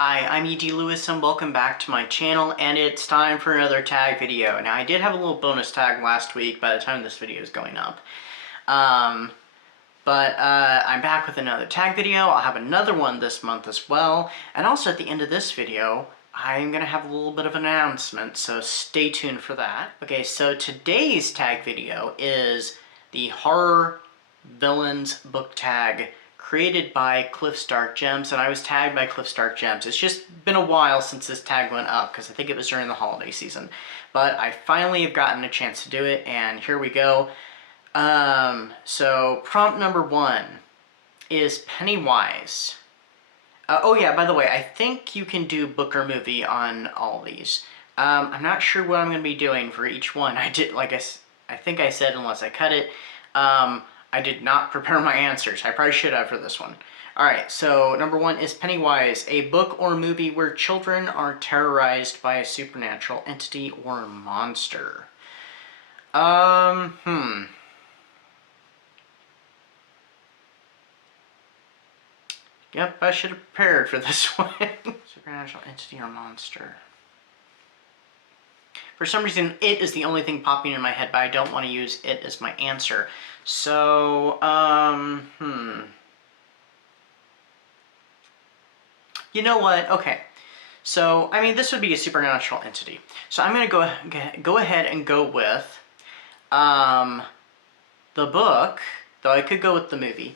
Hi, I'm E.D. Lewis and welcome back to my channel, and it's time for another tag video. Now, I did have a little bonus tag last week by the time this video is going up. I'm back with another tag video. I'll have another one this month as well. And also at the end of this video, I'm going to have a little bit of an announcement, so stay tuned for that. Okay, so today's tag video is the Horror Villains book tag created by Cliff's Dark Gems, and I was tagged by Cliff's Dark Gems. It's just been a while since this tag went up, because I think it was during the holiday season. But I finally have gotten a chance to do it, and here we go. So prompt number 1 is Pennywise. Oh yeah, by the way, I think you can do book or movie on all these. I'm not sure what I'm going to be doing for each one. I think I said unless I cut it. I did not prepare my answers. I probably should have for this one. Alright, so number 1 is Pennywise, a book or movie where children are terrorized by a supernatural entity or monster. Yep, I should have prepared for this one. Supernatural entity or monster. For some reason, it is the only thing popping in my head, but I don't want to use it as my answer. So, You know what? Okay. So, I mean, this would be a supernatural entity. So I'm going to go ahead and go with the book, though I could go with the movie.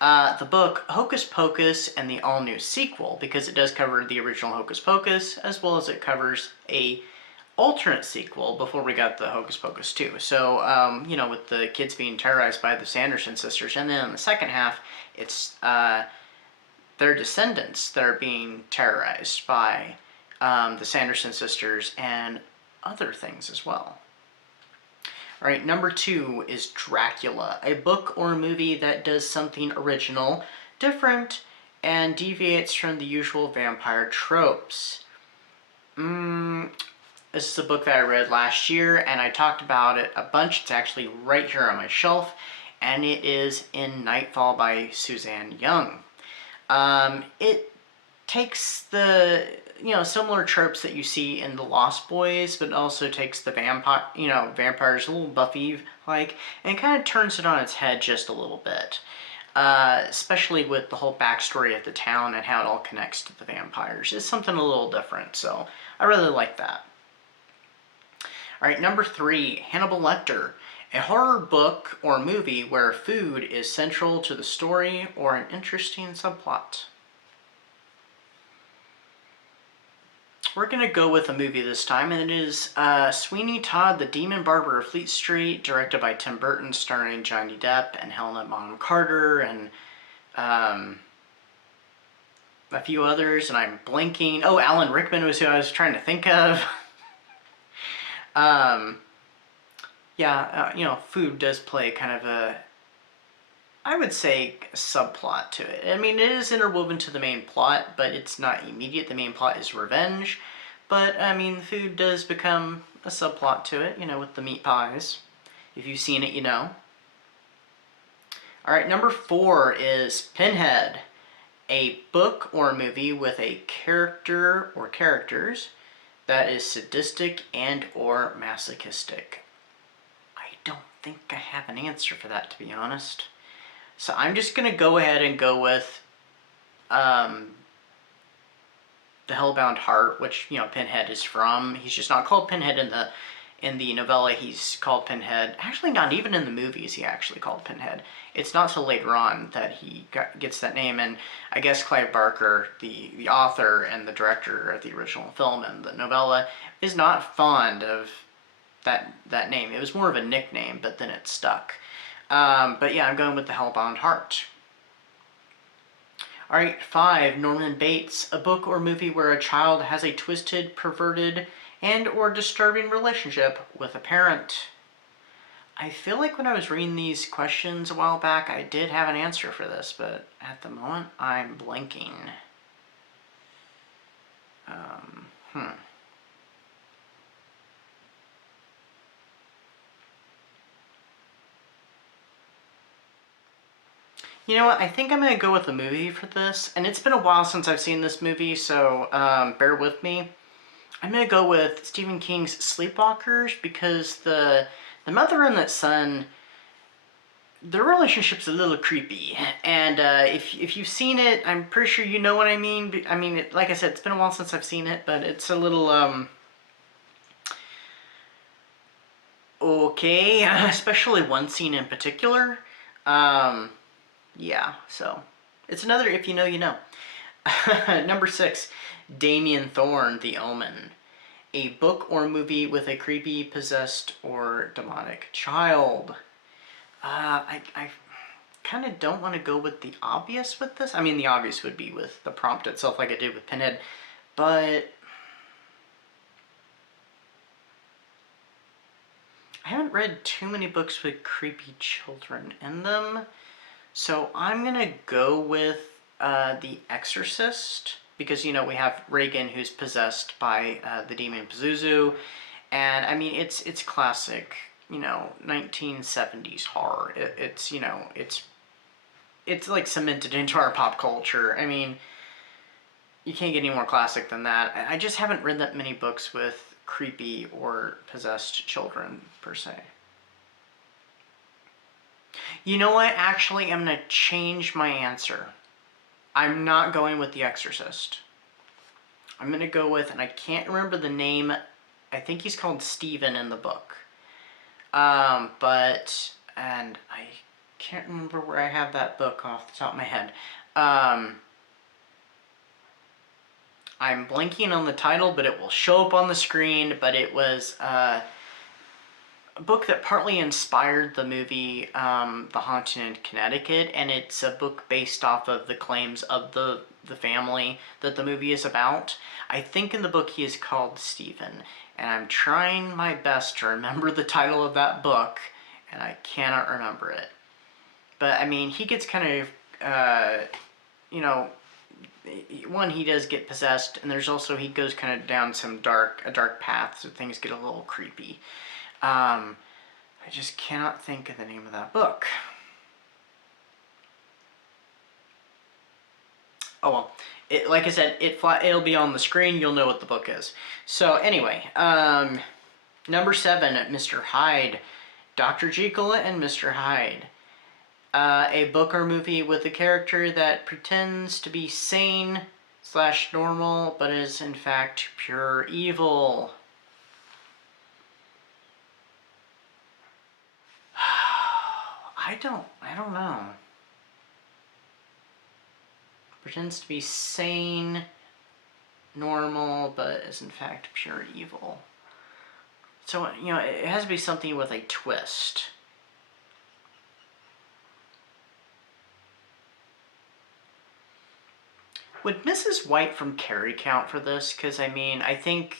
The book Hocus Pocus and the all-new sequel, because it does cover the original Hocus Pocus, as well as it covers a alternate sequel before we got the Hocus Pocus 2. So, you know, with the kids being terrorized by the Sanderson sisters, and then in the second half, it's their descendants that are being terrorized by the Sanderson sisters and other things as well. Alright, number 2 is Dracula, a book or movie that does something original, different, and deviates from the usual vampire tropes. This is a book that I read last year, and I talked about it a bunch. It's actually right here on my shelf, and it is In Nightfall by Suzanne Young. It takes the, similar tropes that you see in The Lost Boys, but also takes the vampires, a little Buffy-like, and kind of turns it on its head just a little bit. Especially with the whole backstory of the town and how it all connects to the vampires. It's something a little different, so I really like that. Alright, number 3, Hannibal Lector, a horror book or movie where food is central to the story or an interesting subplot. We're going to go with a movie this time, and it is Sweeney Todd, the Demon Barber of Fleet Street, directed by Tim Burton, starring Johnny Depp and Helena Bonham Carter, and a few others, and I'm blanking. Oh, Alan Rickman was who I was trying to think of. Food does play kind of a, I would say, a subplot to it. I mean, it is interwoven to the main plot, but it's not immediate. The main plot is revenge. But, I mean, food does become a subplot to it, with the meat pies. If you've seen it, you know. Alright, number 4 is Pinhead, a book or movie with a character or characters that is sadistic and or masochistic. I don't think I have an answer for that, to be honest. So I'm just going to go ahead and go with The Hellbound Heart, which, Pinhead is from. He's just not called Pinhead in the novella. He's called Pinhead. Actually, not even in the movie is he actually called Pinhead. It's not till later on that he gets that name, and I guess Clive Barker, the author and the director of the original film and the novella, is not fond of that name. It was more of a nickname, but then it stuck. But yeah, I'm going with The Hellbound Heart. Alright, 5, Norman Bates, a book or movie where a child has a twisted, perverted, and or disturbing relationship with a parent. I feel like when I was reading these questions a while back, I did have an answer for this, but at the moment, I'm blanking. You know what? I think I'm going to go with the movie for this. And it's been a while since I've seen this movie, so bear with me. I'm going to go with Stephen King's Sleepwalkers because the mother and that son, their relationship's a little creepy. And if you've seen it, I'm pretty sure you know what I mean. I mean, like I said, it's been a while since I've seen it, but it's a little... okay, especially one scene in particular. Yeah, so it's another if you know, you know. Number 6, Damien Thorne-The Omen. A book or movie with a creepy, possessed, or demonic child. I kind of don't want to go with the obvious with this. I mean, the obvious would be with the prompt itself like I did with Pinhead, but... I haven't read too many books with creepy children in them, so I'm gonna go with The Exorcist, because, you know, we have Reagan who's possessed by the demon Pazuzu, and I mean, it's classic, you know, 1970s horror. It's, you know, it's like cemented into our pop culture. I mean, you can't get any more classic than that. I just haven't read that many books with creepy or possessed children, per se. You know what? Actually, I'm going to change my answer. I'm not going with The Exorcist. I'm going to go with, and I can't remember the name, I think he's called Stephen in the book. And I can't remember where I have that book off the top of my head. I'm blanking on the title, but it will show up on the screen. But it was a book that partly inspired the movie The Haunting in Connecticut, and it's a book based off of the claims of the family that the movie is about. I think in the book he is called Stephen, and I'm trying my best to remember the title of that book, and I cannot remember it. But, I mean, he gets kind of, you know... One, he does get possessed, and there's also, he goes kind of down a dark path, so things get a little creepy. I just cannot think of the name of that book. Oh well, like I said, it'll be on the screen, you'll know what the book is. So anyway, number 7, Mr. Hyde. Dr. Jekyll and Mr. Hyde. A book or movie with a character that pretends to be sane / normal, but is in fact pure evil. I don't know. Pretends to be sane, normal, but is in fact pure evil. So, you know, it has to be something with a twist. Would Mrs. White from Carrie count for this? Because, I mean, I think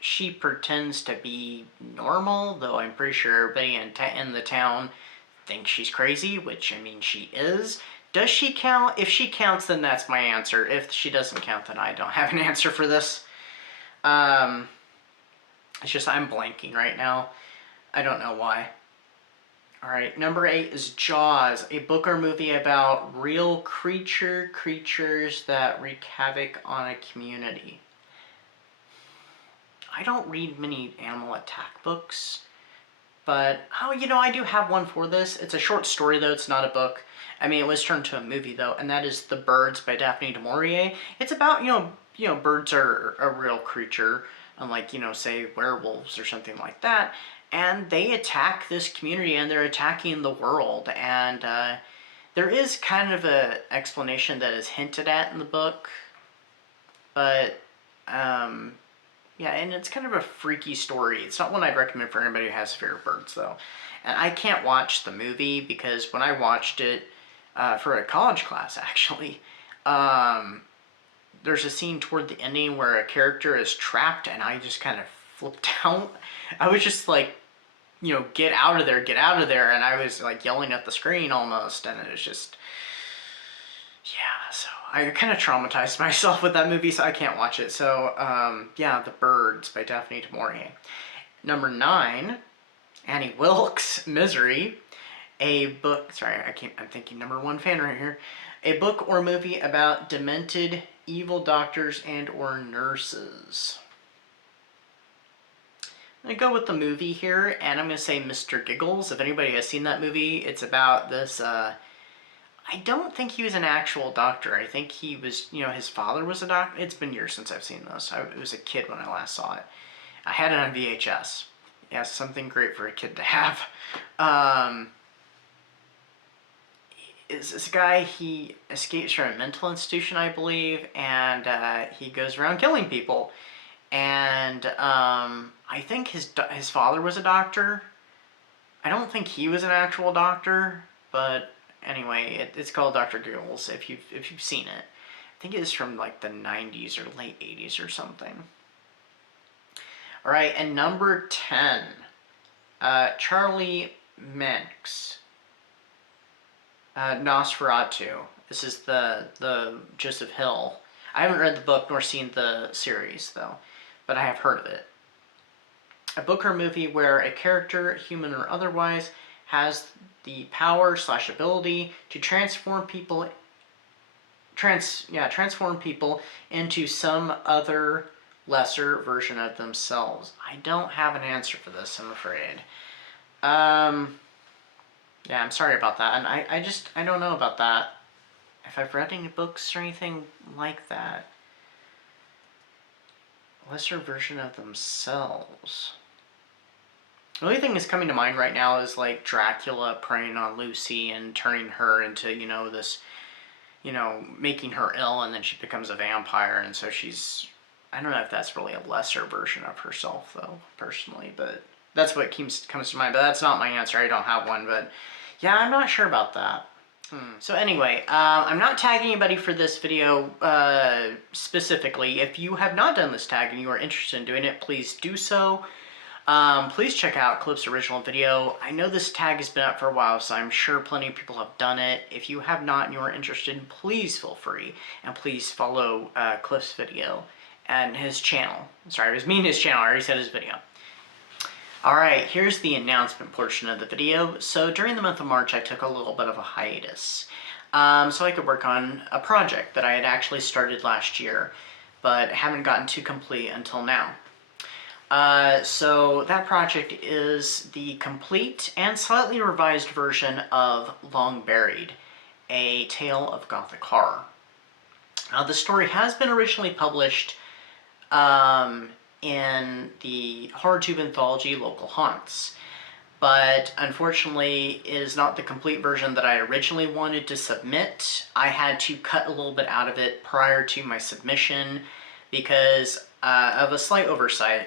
she pretends to be normal, though I'm pretty sure everybody in the town thinks she's crazy, which, I mean, she is. Does she count? If she counts, then that's my answer. If she doesn't count, then I don't have an answer for this. It's just I'm blanking right now. I don't know why. Alright, number 8 is Jaws, a book or movie about real creatures that wreak havoc on a community. I don't read many animal attack books, but, oh, you know, I do have one for this. It's a short story, though. It's not a book. I mean, it was turned to a movie, though, and that is The Birds by Daphne du Maurier. It's about, you know, birds are a real creature, unlike, you know, say, werewolves or something like that. And they attack this community, and they're attacking the world. And there is kind of an explanation that is hinted at in the book. But, yeah, and it's kind of a freaky story. It's not one I'd recommend for anybody who has fear of birds, though. And I can't watch the movie, because when I watched it for a college class, actually, there's a scene toward the ending where a character is trapped, and I just kind of flipped out. I was just like, you know, get out of there, and I was like yelling at the screen almost, and it was just, yeah, so I kind of traumatized myself with that movie, so I can't watch it. So, yeah, The Birds by Daphne du Maurier. Number 9, Annie Wilkes, Misery, A book, sorry, I'm thinking number one fan right here. A book or movie about demented evil doctors and or nurses. I'm going to go with the movie here, and I'm going to say Mr. Giggles. If anybody has seen that movie, it's about this, I don't think he was an actual doctor. I think he was, you know, his father was a doctor. It's been years since I've seen this. I was a kid when I last saw it. I had it on VHS. Yeah, something great for a kid to have. Is this guy, he escapes from a mental institution, I believe, and he goes around killing people. And I think his father was a doctor. I don't think he was an actual doctor, but anyway, it's called Dr. Giggles if you've seen it. I think it's from like the 90s or late 80s or something. All right, and number 10, Charlie Menck's Nosferatu. This is the Joseph Hill. I haven't read the book nor seen the series though, but I have heard of it. A book or movie where a character, human or otherwise, has the power / ability to transform people into some other lesser version of themselves. I don't have an answer for this, I'm afraid. Yeah, I'm sorry about that, and I don't know about that. If I've read any books or anything like that. Lesser version of themselves. The only thing that's coming to mind right now is like Dracula preying on Lucy and turning her into, you know, this, you know, making her ill, and then she becomes a vampire, and so she's, I don't know if that's really a lesser version of herself though, personally, but that's what comes to mind. But that's not my answer. I don't have one, but yeah, I'm not sure about that. So anyway, I'm not tagging anybody for this video specifically. If you have not done this tag and you are interested in doing it, please do so. Please check out Cliff's original video. I know this tag has been up for a while, so I'm sure plenty of people have done it. If you have not and you are interested, please feel free. And please follow Cliff's video and his channel. Sorry, it was me and his channel. I already said his video. Alright, here's the announcement portion of the video. So during the month of March, I took a little bit of a hiatus. So I could work on a project that I had actually started last year, but haven't gotten to complete until now. So that project is the complete and slightly revised version of Long Buried, a tale of gothic horror. Now the story has been originally published in the HorrorTube anthology Local Haunts, but unfortunately it is not the complete version that I originally wanted to submit. I had to cut a little bit out of it prior to my submission because of a slight oversight.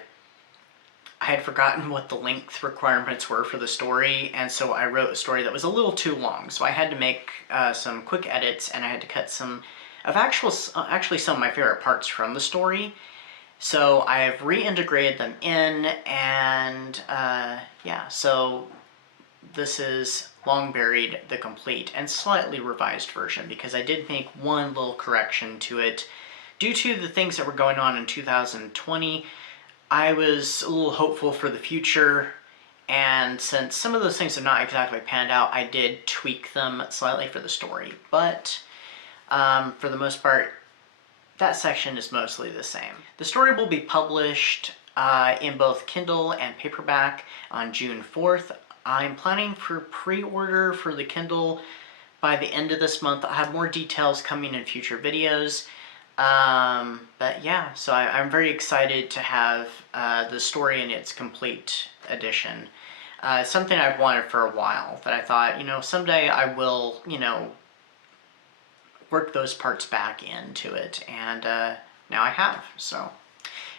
I had forgotten what the length requirements were for the story, and so I wrote a story that was a little too long, so I had to make some quick edits, and I had to cut some of actually some of my favorite parts from the story. So I've reintegrated them in, and yeah, so this is Long Buried, the complete and slightly revised version, because I did make one little correction to it. Due to the things that were going on in 2020, I was a little hopeful for the future, and since some of those things have not exactly panned out, I did tweak them slightly for the story, but for the most part, that section is mostly the same. The story will be published in both Kindle and paperback on June 4th. I'm planning for pre-order for the Kindle by the end of this month. I'll have more details coming in future videos. But yeah, so I'm very excited to have the story in its complete edition. Something I've wanted for a while, that I thought, you know, someday I will, you know, work those parts back into it, and now I have. So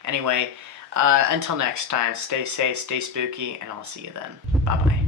anyway, until next time, stay safe, stay spooky, and I'll see you then. Bye bye.